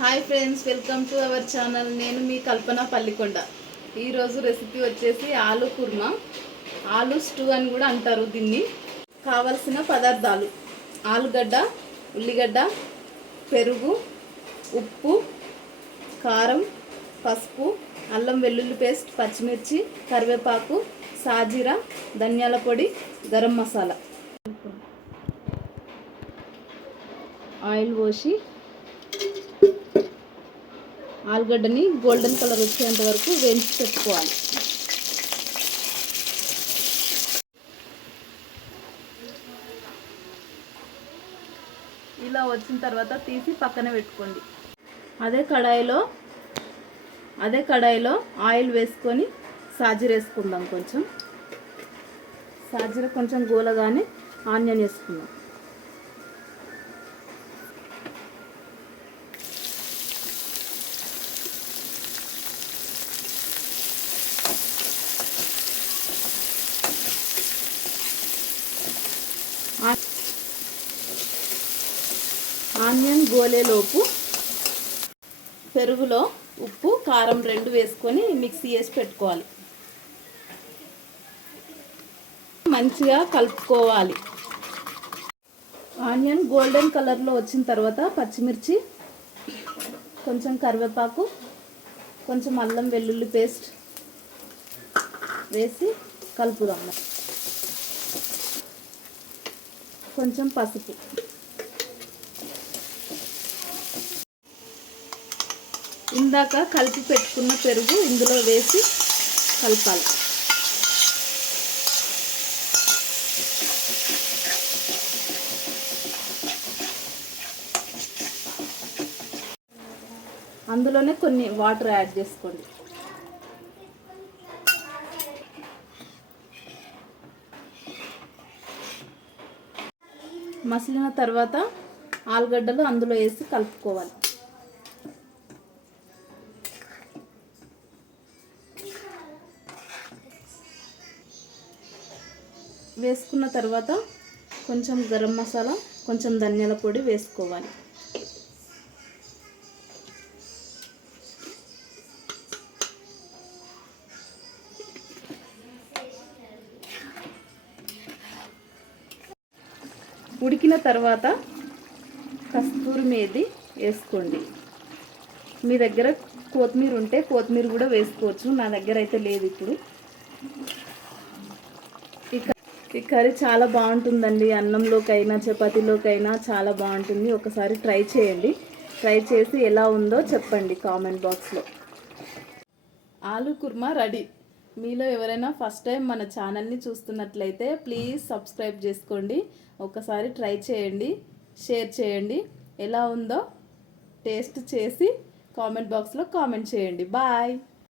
Hi friends welcome to our channel నేను మీ కల్పన పల్లికొండ. ఈరోజు రెసిపీ వచ్చేసి ఆలు కుర్మా. ఆలు స్టూ అని కూడా అంటారు దీన్ని. కావలసిన పదార్థాలు. ఆలుగడ్డ ఉల్లిగడ్డ పెరుగు ఉప్పు కారం పసుపు అల్లం వెల్లుల్లి పేస్ట్ పచ్చిమిర్చి కరివేపాకు సాజీరా ధనియాల పొడి గరం మసాలా. ఆయిల్ పోసి ఆలుగడ్డని గోల్డెన్ కలర్ వచ్చేంత వరకు వేయించి పెట్టుకోవాలి. ఇలా వచ్చిన తర్వాత తీసి పక్కన పెట్టుకోండి. అదే కడాయిలో అదే కడాయిలో ఆయిల్ వేసుకొని సాజీర వేసుకుందాం కొంచెం. సాజీర కొంచెం గోలగానే ఆనియన్ వేసుకుందాం. ఆనియన్ గోలేలోపు పెరుగులో ఉప్పు కారం రెండు వేసుకొని మిక్సీ చేసి పెట్టుకోవాలి. మంచిగా కలుపుకోవాలి. ఆనియన్ గోల్డెన్ కలర్లో వచ్చిన తర్వాత పచ్చిమిర్చి కొంచెం కరివేపాకు కొంచెం అల్లం వెల్లుల్లి పేస్ట్ వేసి కలుపుదాం. కొంచెం పసుపు. ఇందాక కలిపి పెట్టుకున్న పెరుగు ఇందులో వేసి కలపాలి. అందులోనే కొన్ని వాటర్ యాడ్ చేసుకోండి. మసిలిన తర్వాత ఆలుగడ్డలు అందులో వేసి కలుపుకోవాలి. వేసుకున్న తర్వాత కొంచెం గరం మసాలా కొంచెం ధనియాల పొడి వేసుకోవాలి. ఉడికిన తర్వాత కస్తూరి మేది వేసుకోండి. మీ దగ్గర కొత్తిమీర ఉంటే కొత్తిమీర కూడా వేసుకోవచ్చు. నా దగ్గర అయితే లేదు ఇప్పుడు. ఈ ఈ కర్రీ చాలా బాగుంటుందండి. అన్నంలోకైనా చపాతీలోకైనా చాలా బాగుంటుంది. ఒకసారి ట్రై చేయండి. ట్రై చేసి ఎలా ఉందో చెప్పండి కామెంట్ బాక్స్లో. ఆలు కుర్మా రెడీ. మీలో ఎవరైనా ఫస్ట్ టైం మన ఛానల్ని చూస్తున్నట్లయితే ప్లీజ్ సబ్స్క్రైబ్ చేసుకోండి. ఒకసారి ట్రై చేయండి. షేర్ చేయండి. ఎలా ఉందో టేస్ట్ చేసి కామెంట్ బాక్స్లో కామెంట్ చేయండి. బాయ్.